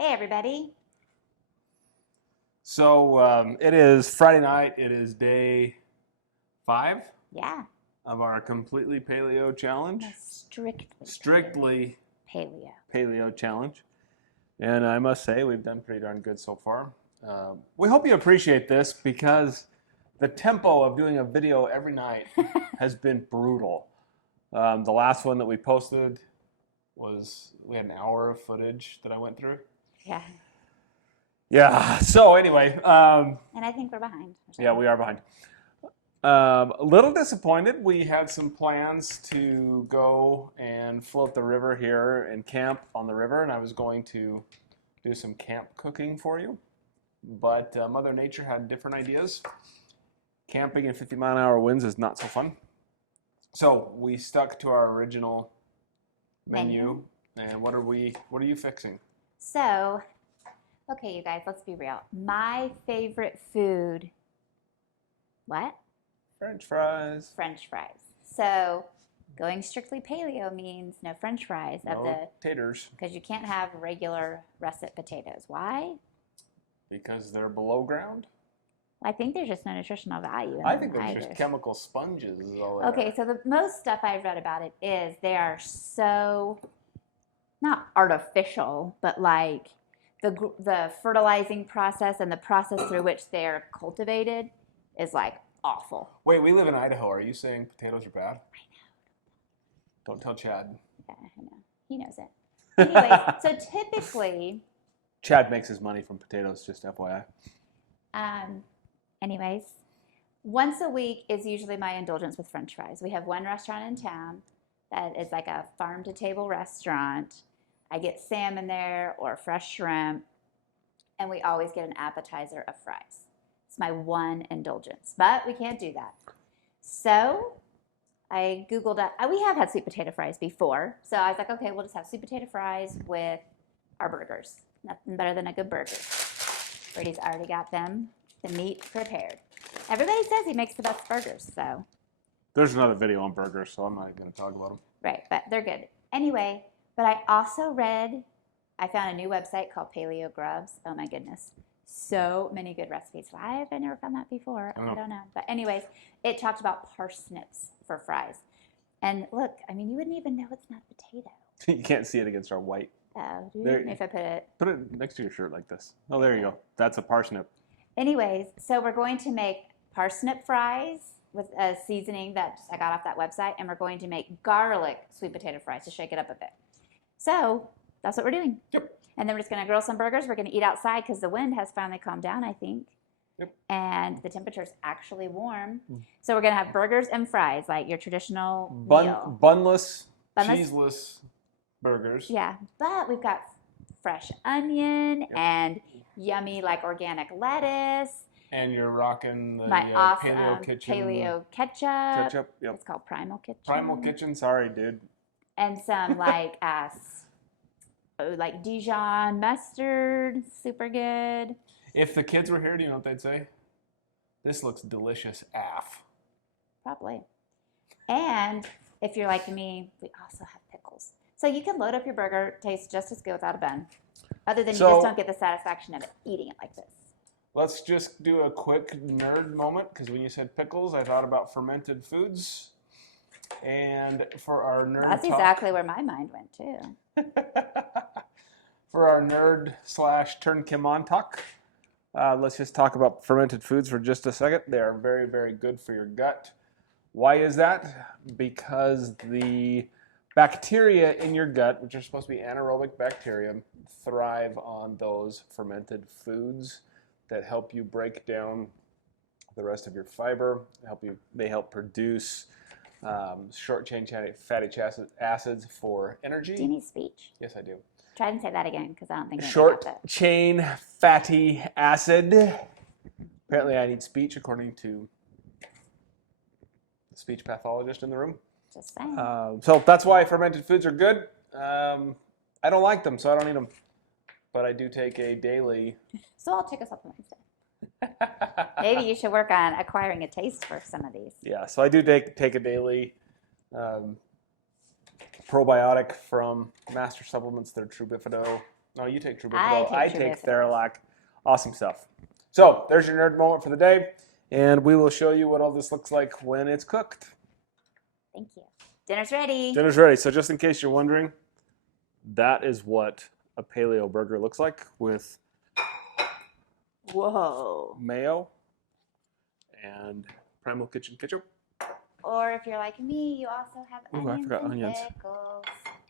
Hey, everybody. So it is Friday night. It is day 5 Yeah, of our completely paleo challenge. no, strictly Strictly paleo. paleo challenge. And I must say, we've done pretty darn good so far. We hope you appreciate this because the tempo of doing a video every night has been brutal. The last one that we posted we had an hour of footage that I went through. Yeah, Yeah, so anyway. and I think we're behind. Yeah, we are behind. A little disappointed. We had some plans to go and float the river here and camp on the river, and I was going to do some camp cooking for you. But Mother Nature had different ideas. Camping in 50-mile-an-hour winds is not so fun. So we stuck to our original menu. And what are you fixing? So, okay, you guys, let's be real. My favorite food, what? French fries. French fries. So, going strictly paleo means no French fries No taters. because you can't have regular russet potatoes. Why? Because they're below ground? I think there's just no nutritional value in I them think they're either. just chemical sponges is all they Okay, are. so the most stuff I've read about it is they are so not artificial, but like the fertilizing process and the process through which they're cultivated is like awful. Wait, we live in Idaho. Are you saying potatoes are bad? I know. Don't tell Chad. Yeah, I know. He knows it. Anyways, so typically, Chad makes his money from potatoes, just FYI. anyways, once a week is usually my indulgence with French fries. We have one restaurant in town that is like a farm to table restaurant. I get salmon there or fresh shrimp, and we always get an appetizer of fries. It's my one indulgence, but we can't do that. So I Googled it. We have had sweet potato fries before, so I was like, okay, we'll just have sweet potato fries with our burgers. Nothing better than a good burger. Brady's already got them, the meat prepared. Everybody says he makes the best burgers, so. There's another video on burgers, so I'm not even going to talk about them. Right, but they're good. Anyway, but I also I found a new website called Paleo Grubs. Oh my goodness. So many good recipes. Why have I never found that before? I don't know. But anyways, it talked about parsnips for fries. And look, I mean, you wouldn't even know it's not potato. You can't see it against our white. Oh, dude, There- if I put it. Put it next to your shirt like this. Oh, there you go. That's a parsnip. Anyways, so we're going to make parsnip fries with a seasoning that I got off that website, and we're going to make garlic sweet potato fries to shake it up a bit. So that's what we're doing. Yep. And then we're just going to grill some burgers. We're going to eat outside because the wind has finally calmed down, I think. Yep. And the temperature is actually warm. So we're going to have burgers and fries, like your traditional meal. Bunless, Bunless? cheeseless burgers. Yeah, but we've got fresh onion and yummy, like organic lettuce. And you're rocking the My awesome Paleo Kitchen paleo ketchup. ketchup. Yep. It's called Primal Kitchen. Primal Kitchen. Sorry, dude. And some like Dijon mustard, super good. If the kids were here, do you know what they'd say? This looks delicious, AF. Probably. And if you're like me, we also have pickles. So you can load up your burger, tastes just as good without a bun. Other than you just don't get the satisfaction of eating it like this. Let's just do a quick nerd moment, because when you said pickles, I thought about fermented foods. And for our nerd That's talk, exactly where my mind went too. for our nerd / turn Kim on talk, let's just talk about fermented foods for just a second. They are very, very good for your gut. Why is that? Because the bacteria in your gut, which are supposed to be anaerobic bacteria, thrive on those fermented foods that help you break down the rest of your fiber. They help produce short-chain fatty acids for energy. Do you need speech? Yes, I do. Try and say that again, because I don't think I got that. Short-chain fatty acid. Apparently, I need speech, according to the speech pathologist in the room. Just saying. So that's why fermented foods are good. I don't like them, so I don't eat them. But I do take a daily. So I'll take a supplement instead. Maybe you should work on acquiring a taste for some of these. Yeah, so I do take a daily probiotic from Master Supplements. They're True Bifido. No, you take True I Biffadillo. take I True take Biffadillo. Theralac. Awesome stuff. So there's your nerd moment for the day, and we will show you what all this looks like when it's cooked. Thank you. Dinner's ready. Dinner's ready. So just in case you're wondering, that is what a paleo burger looks like with Whoa. mayo and Primal Kitchen ketchup. Or if you're like me, you also have Ooh, I onions forgot and onions. pickles.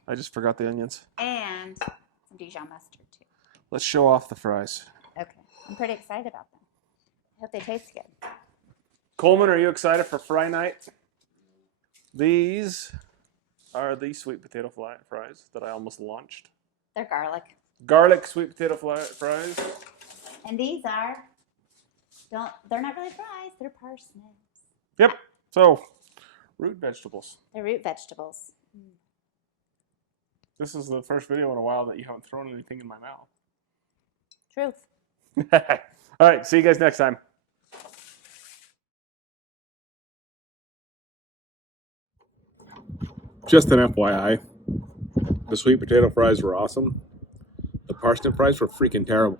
I just forgot the onions. And some Dijon mustard too. Let's show off the fries. Okay. I'm pretty excited about them. I hope they taste good. Coleman, are you excited for fry night? These are the sweet potato fries that I almost launched. They're garlic. Garlic sweet potato fries. And these are, they're not really fries, they're parsnips. Yep. So, root vegetables. They're root vegetables. This is the first video in a while that you haven't thrown anything in my mouth. Truth. All right. See you guys next time. Just an FYI, the sweet potato fries were awesome. The parsnip fries were freaking terrible.